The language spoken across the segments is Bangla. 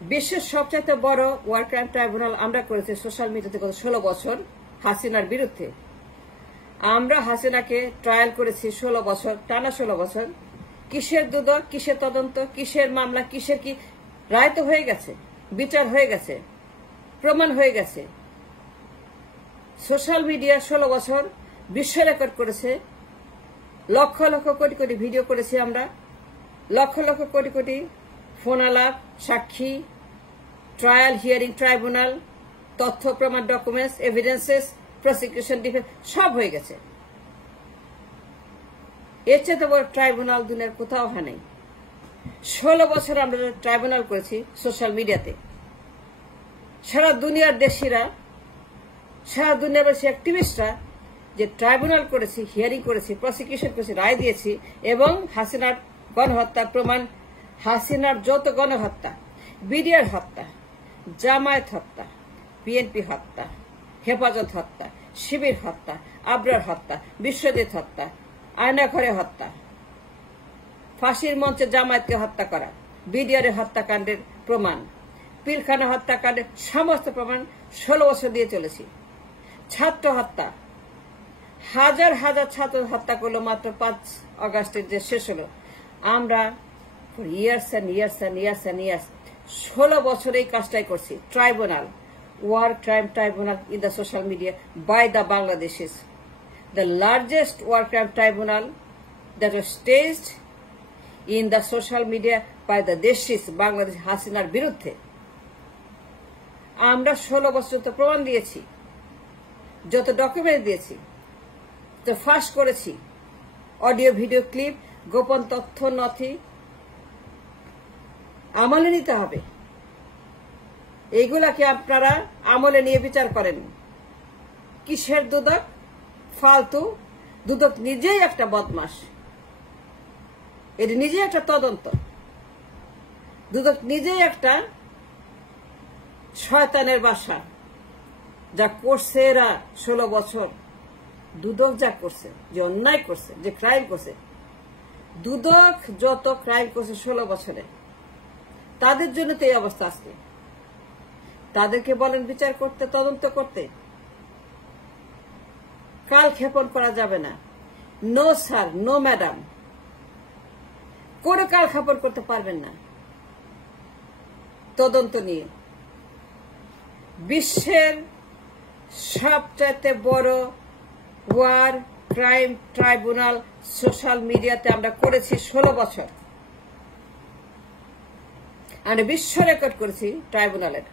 বিশ্বের সবচাইতে বড় ওয়ার ক্রাইম ট্রাইব্যুনাল আমরা করেছি সোশ্যাল মিডিয়াতে গত 16 বছর হাসিনার বিরুদ্ধে। আমরা হাসিনাকে ট্রায়াল করেছি 16 বছর, টানা 16 বছর। কিসের দুদক, কিসের তদন্ত, কিসের মামলা, কিসের কি, রায় তো হয়ে গেছে, বিচার হয়ে গেছে, প্রমাণ হয়ে গেছে। সোশ্যাল মিডিয়া 16 বছর বিশ্ব রেকর্ড করেছে। লক্ষ লক্ষ কোটি কোটি ভিডিও করেছি আমরা, লক্ষ লক্ষ কোটি কোটি ফোন আলাপ, সাক্ষী, ট্রায়াল, হিয়ারিং, ট্রাইব্যুনাল, তথ্য প্রমাণ, ডকুমেন্টস, এভিডেন্সেস, প্রসিকিউশন, ডিফেন্স সব হয়ে গেছে। এর চেয়ে তো বড় ট্রাইব্যুনাল দুনিয়ার কোথাও হয় নাই। 16 বছর আমরা ট্রাইব্যুনাল করেছি সোশ্যাল মিডিয়াতে। সারা দুনিয়ার দেশিরা, সারা দুনিয়াবাসী অ্যাক্টিভিস্টরা যে ট্রাইব্যুনাল করেছি, হিয়ারিং করেছি, প্রসিকিউশন করেছি, রায় দিয়েছি এবং হাসিনার গণহত্যার প্রমাণ, হাসিনার যত গণহত্যা, বিডিআর হত্যা, জামায়াত হত্যা, বিএনপি হত্যা, হেফাজত হত্যা, শিবির হত্যা, আবরার হত্যা, বিশ্বজিৎ হত্যা, আয়নাঘরে হত্যা, ফাঁসির মঞ্চে জামায়াতকে হত্যা করা, বিডিআরের হত্যাকাণ্ডের প্রমাণ, পিলখানা হত্যাকাণ্ডের সমস্ত প্রমাণ 16 বছর দিয়ে চলেছি। ছাত্র হত্যা, হাজার হাজার ছাত্র হত্যা করলো মাত্র 5 আগস্টের যে শেষ হলো। আমরা years and years and years and years 16 বছর এই কাজটাই করছি। Tribunal, war crime tribunal in the social media by the Bangladeshis, the largest war crime tribunal that was staged in the social media by the Deshis, Bangladesh হাসিনার বিরুদ্ধে। আমরা 16 বছর যত প্রমাণ দিয়েছি, যত ডকুমেন্ট দিয়েছি, যত ফাঁস করেছি, অডিও ভিডিও ক্লিপ, গোপন তথ্য নথি আমলে নিতে হবে। এইগুলাকে আপনারা আমলে নিয়ে বিচার করেন। কিসের দুদক? ফালতু দুদক নিজেই একটা বদমাশ, এটি নিজেই একটা তদন্ত। দুদক নিজেই একটা শয়তানের বাসা। যা করছে এরা 16 বছর, দুদক যা করছে, যে অন্যায় করছে, যে ক্রাইম করছে, দুদক যত ক্রাইম করছে 16 বছরে, তাদের জন্য তো এই অবস্থা আজকে। তাদেরকে বলেন বিচার করতে, তদন্ত করতে। কাল ক্ষেপণ করা যাবে না। নো স্যার, নো ম্যাডাম, কোনো কাল ক্ষেপণ করতে পারবেন না তদন্ত নিয়ে। বিশ্বের সবচাইতে বড় ওয়ার ক্রাইম ট্রাইব্যুনাল সোশ্যাল মিডিয়াতে আমরা করেছি 16 বছর। আমরা বিশ্ব রেকর্ড করেছি ট্রাইব্যুনালের।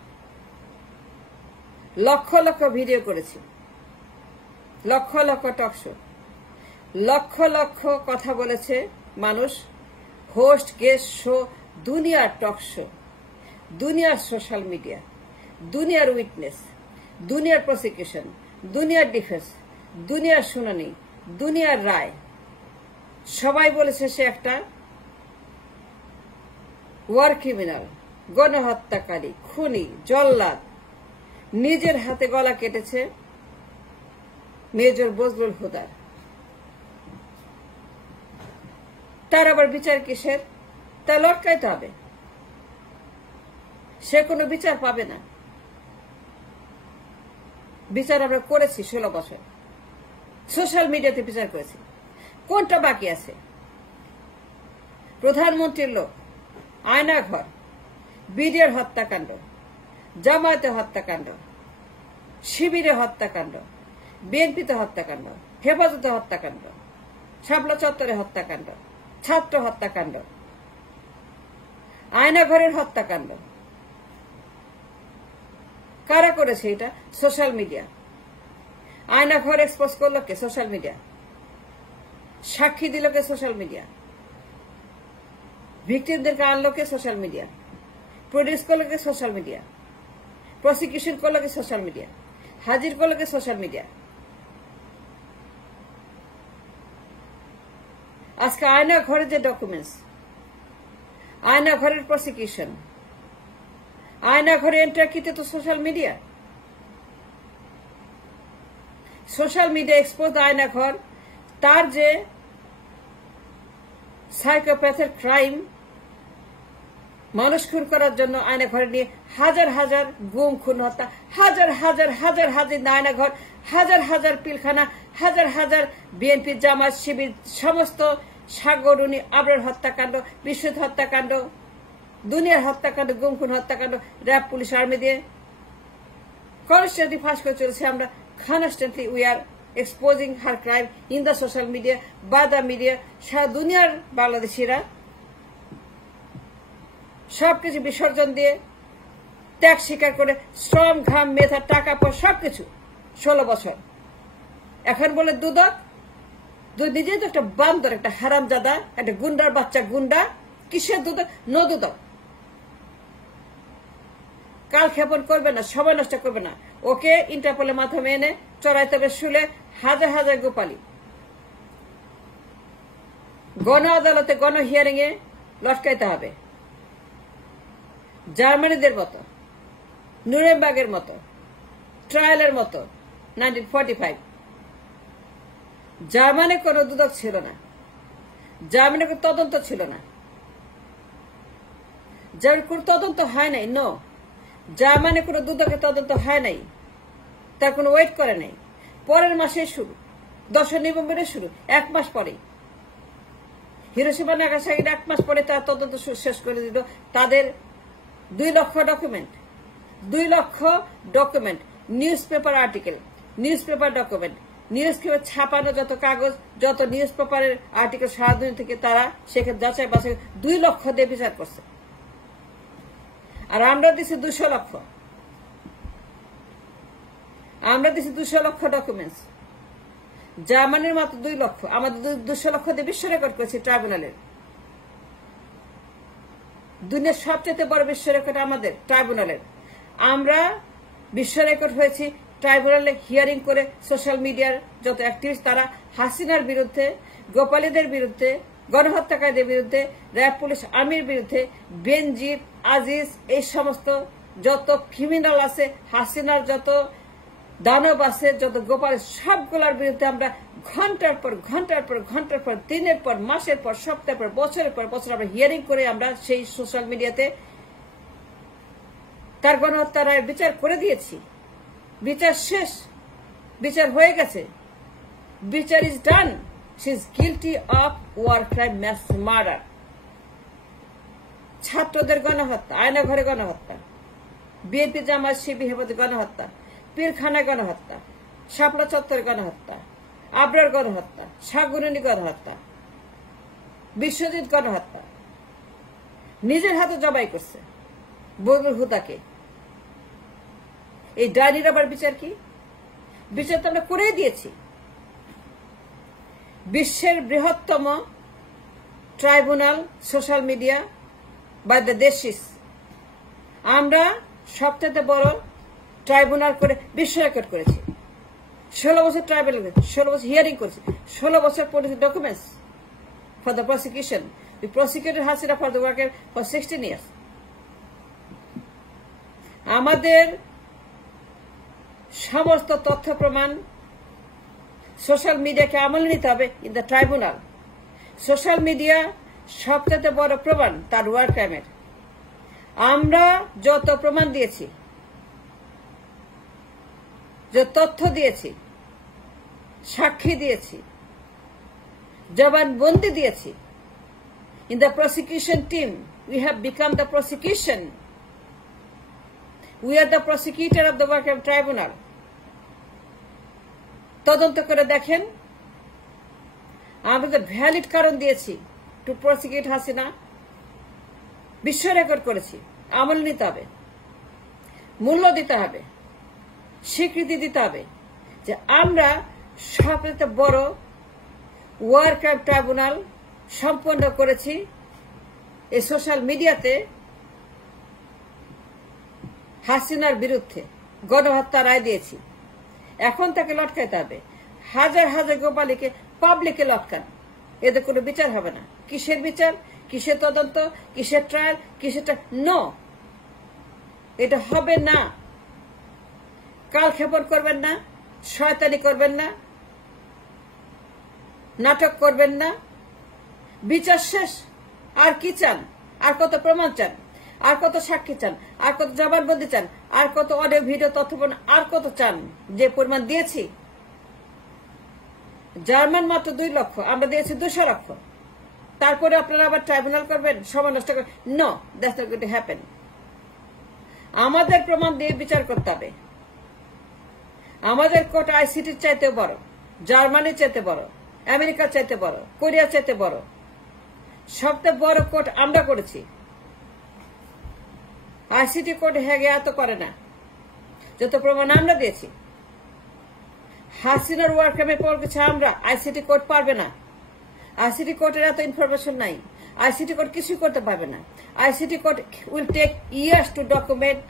লক্ষ লক্ষ ভিডিও করেছি, লক্ষ লক্ষ টকশো, লক্ষ লক্ষ কথা বলেছে মানুষ, হোস্ট, গেস্ট শো, দুনিয়ার টকশো, দুনিয়ার সোশ্যাল মিডিয়া, দুনিয়ার উইটনেস, দুনিয়ার প্রসিকিউশন, দুনিয়ার ডিফেন্স, দুনিয়ার শুনানি, দুনিয়ার রায়। সবাই বলেছে সে একটা ওয়ার ক্রিমিনাল, গণহত্যাকারী, খুনি, জল্লাদ। নিজের হাতে গলা কেটেছে মেজর বজলুল হুদার। তার আবার বিচার কিসের? তা লটকাইতে হবে। সে কোনো বিচার পাবে না। বিচার আমরা করেছি 16 বছর, সোশ্যাল মিডিয়াতে বিচার করেছি। কোনটা বাকি আছে? প্রধানমন্ত্রীর লোক, আয়নাঘর, বিডিআর হত্যাকাণ্ড, জামায়াতে হত্যাকাণ্ড, শিবিরে হত্যাকাণ্ড, বিএনপিতে হত্যাকাণ্ড, হেফাজতে হত্যাকাণ্ড, শাপলা চত্বরে হত্যাকাণ্ড, ছাত্র হত্যাকাণ্ড, আয়নাঘরের হত্যাকাণ্ড। কারা করেছে এটা? Social media. আয়নাঘর এক্সপোজ করলো কে? Social media. সাক্ষী দিল কে? Social media. ভিকটিমদেরকে আনলো কে? Social media. প্রডিউস করলো কে? Social media. প্রসিকিউশন করলো কে? Social media. হাজির করলো কে? Social media. আজকে আয়না ঘরের যে ডকুমেন্টস, আয়না ঘরের প্রসিকিউশন, আয়না ঘরে এন্টার কিতে তো social media. Social media expose আয়না ঘর। তার যে সাইকোপ্যাথের ক্রাইম মানুষ খুন করার জন্য আয়না ঘরে নিয়ে হাজার হাজার গুম খুন হত্যা, হাজার হাজার হাজার হাজার আয়না ঘর, হাজার হাজার পিলখানা, হাজার হাজার বিএনপি জামাত শিবির সমস্ত সাগরুনি আবরার হত্যাকাণ্ড, বিশ্বজিৎ হত্যাকাণ্ড, দুনিয়ার হত্যাকাণ্ড, গুম খুন হত্যাকাণ্ড র্যাব পুলিশ আর্মি দিয়ে কনস্ট্যান্টলি ফাঁস করে চলেছে। আমরা constantly we are exposing her crime in the social media বা দ্য মিডিয়া। সারা দুনিয়ার বাংলাদেশিরা সবকিছু বিসর্জন দিয়ে ত্যাগ স্বীকার করে শ্রম ঘাম মেধা টাকা পয়সা সবকিছু 16 বছর এখন বলে দুদক, নিজে তো একটা বান্দর, একটা হারামজাদা, একটা গুন্ডার বাচ্চা গুন্ডা। কিসের দুদক? নো দুদক। কাল ক্ষেপণ করবে না, সময় নষ্ট করবে না। ওকে ইন্টারপোলের মাধ্যমে এনে চড়াইতে হবে শুলে হাজার হাজার গোপালী। গণ আদালতে গণ হিয়ারিং এ লটকাইতে হবে, জার্মানিদের মতো, নুরেমবার্গের মতো, ট্রায়ালের মতো 1945। জার্মানি কোনো দুদক ছিল না, জার্মানির কোনো তদন্ত ছিল না, জার্মানির কোনো তদন্ত হয় নাই। নো, জার্মানি কোনো দুদকের তদন্ত হয় নাই, তার কোনো ওয়েট করে নাই। পরের মাসে শুরু, 10 নভেম্বরে শুরু, 1 মাস পরেই হিরোশিমা নাগাসাকির 1 মাস পরে তার তদন্ত শেষ করে দিল। তাদের 2 লক্ষ document, news paper article, news paper document, news paper ছাপানো যত কাগজ, যত নিউজ পেপারের আর্টিকেল সারা দুনিয়া থেকে তারা সেখানে যাচাই বাছাই 2 লক্ষ দিয়ে বিচার করছে। আর আমরা দিচ্ছি 200 লক্ষ, আমরা দিচ্ছি 200 লক্ষ ডকুমেন্টস। জার্মানির মাত্র 2 লক্ষ, আমাদের 200 লক্ষ দিয়ে বিশ্ব রেকর্ড করেছি ট্রাইব্যুনালের। দুনিয়ার সবচেয়ে বড় বিশ্ব রেকর্ড আমাদের ট্রাইব্যুনালের। আমরা বিশ্ব রেকর্ড হয়েছি ট্রাইব্যুনালে হিয়ারিং করে সোশ্যাল মিডিয়ার যত অ্যাক্টিভিস্ট তারা হাসিনার বিরুদ্ধে, গোপালীদের বিরুদ্ধে, গণহত্যাকারীদের বিরুদ্ধে, র্যাব পুলিশ আর্মির বিরুদ্ধে, বেনজির, আজিজ, এই সমস্ত যত ক্রিমিনাল আছে, হাসিনার যত দানব আছে, যত গোপাল, সবগুলোর বিরুদ্ধে আমরা ঘন্টার পর ঘন্টার পর ঘন্টার পর, দিনের পর মাসের পর সপ্তাহের পর বছরের পর বছর আমরা হিয়ারিং করে আমরা সেই সোশ্যাল মিডিয়াতে তার গণহত্যার রায় বিচার করে দিয়েছি। বিচার শেষ, বিচার হয়ে গেছে, বিচার is done. She is guilty of war crime, mass murder. ছাত্রদের গণহত্যা, আয়না ঘরে গণহত্যা, বিএনপি জামাত শিবির হেফাজতে গণহত্যা, পীরখানায় গণহত্যা, শাপলা চত্বরে গণহত্যা, আবরার গণহত্যা, সাগুরনী গণহত্যা, বিশ্বজিৎ গণহত্যা, নিজের হাতে জবাই করছে বদরুল হুদাকে। এই ডায়েরির আবার বিচার কি? বিচার তো আমরা করে দিয়েছি। বিশ্বের বৃহত্তম tribunal social media by the desis, আমরা সবচেয়ে বড় ট্রাইব্যুনাল করে বিশ্ব রেকর্ড করেছি। 16 বছর ট্রাইব্যুনাল, 16 বছর হিয়ারিং করেছি, 16 বছর পড়েছি documents for the prosecution. We prosecuted Hasina for the worker for 16 years. আমাদের সমস্ত তথ্য প্রমাণ সোশ্যাল মিডিয়াকে আমলে নিতে হবে in the tribunal. Social media সবচেয়ে বড় প্রমাণ তার ওয়ার ক্রাইমের। আমরা যত প্রমাণ দিয়েছি, যে তথ্য দিয়েছি, সাক্ষী দিয়েছি, জবানবন্দি দিয়েছি, in the prosecution team we have become the prosecution. We are the prosecutor of the war crime tribunal. তদন্ত করে দেখেন, আমরা যে ভ্যালিড কারণ দিয়েছি টু প্রসিকিউট হাসিনা, বিশ্ব রেকর্ড করেছি। আমল নিতে হবে, মূল্য দিতে হবে, স্বীকৃতি দিতে হবে যে আমরা সবচেয়ে বড় ওয়ার ক্রাইম ট্রাইব্যুনাল সম্পন্ন করেছি। এই সোশ্যাল মিডিয়াতে হাসিনার বিরুদ্ধে গণহত্যা রায় দিয়েছি। এখন তাকে লটকাইতে হবে। হাজার হাজার গোপালীকে পাবলিকে লটকান, এদের কোনো বিচার হবে না। কিসের বিচার, কিসের তদন্ত, কিসের ট্রায়াল, কিসের নো, এটা হবে না। কাল ক্ষেপণ করবেন না, শয়তানি করবেন না, নাটক করবেন না। বিচার শেষ। আর কি চান? আর কত প্রমাণ চান? আর কত সাক্ষী চান, আর কত জবানবন্দি চান, আর কত অডিও ভিডিও তথ্য আর কত চান? যে পরিমাণ দিয়েছি, জার্মান মাত্র 2 লক্ষ, আমরা দিয়েছি 200 লক্ষ। তারপরে আপনারা আবার ট্রাইব্যুনাল করবেন, সময় নষ্ট করবেন? No, that's not going to happen. আমাদের প্রমাণ দিয়ে বিচার করতে হবে। আমাদের কোর্ট আইসিটির চাইতে বড়, জার্মানির চাইতে বড়, আমেরিকার চাইতে বড়, কোরিয়ার চাইতে বড়। সবচেয়ে বড় কোর্ট আমরা করেছি। আইসিটি কোর্ট হেগে এত করে না, যত প্রমাণ আমরা দিয়েছি। হাসিনার ওয়ার ক্রাইমে পর কিছু আমরা, আইসিটি কোর্ট পারবে না। আইসিটি কোর্টের এত ইনফরমেশন নাই। আইসিটি কোর্ট কিছুই করতে পারবে না। ICT court will take years to document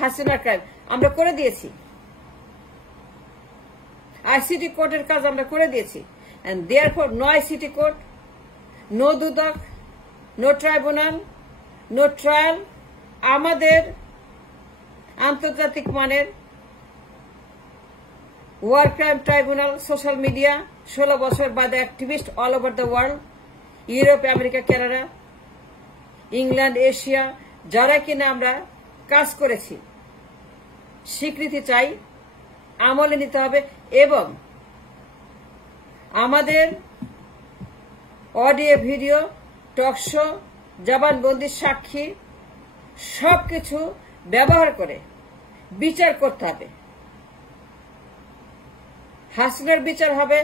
হাসিনার ক্রাইম। আমরা করে দিয়েছি। আইসিটি কোর্টের কাজ আমরা করে দিয়েছি। And therefore no ICT court, no দুদক, নো ট্রাইব্যুনাল, নো ট্রায়াল। আমাদের আন্তর্জাতিক মানের war crime tribunal, social media, 16 বছর বাদে activist all over the world, Europe, America, Canada, England, Asia, যারা কিনা আমরা কাজ করেছি, স্বীকৃতি চাই, আমলে নিতে হবে। এবং আমাদের অডিও ভিডিও, টকশো, জবানবন্দি, সাক্ষী সবকিছু ব্যবহার করে বিচার করতে হবে। হাসিনার বিচার হবে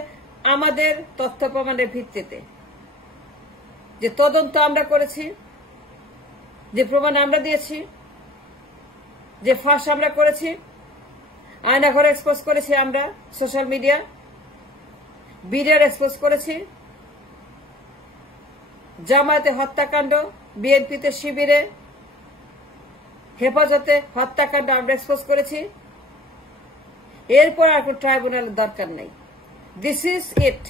আমাদের তথ্য প্রমাণের ভিত্তিতে। যে তদন্ত আমরা করেছি, যে প্রমাণ আমরা দিয়েছি, যে ফাঁস আমরা করেছি, আয়নাঘর এক্সপোজ করেছি, আমরা সোশ্যাল মিডিয়া, বিডিআর এক্সপোজ করেছি, জামায়াতে হত্যাকাণ্ড, বিএনপিতে, শিবিরে, হেফাজতে হত্যাকাণ্ড আমরা এক্সপোজ করেছি। এরপর আর কোন ট্রাইব্যুনালের দরকার নেই। This is it.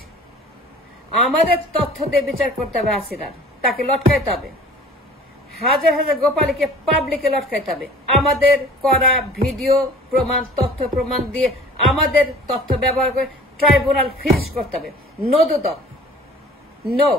আমাদের তথ্য দিয়ে বিচার করতে হবে হাসিনার। তাকে লটকাইতে হবে। হাজার হাজার গোপালীকে পাবলিকে লটকাইতে হবে। আমাদের করা ভিডিও প্রমাণ, তথ্য প্রমাণ দিয়ে আমাদের তথ্য ব্যবহার করে ট্রাইব্যুনাল ফিনিশ করতে হবে। নো দুদক, নো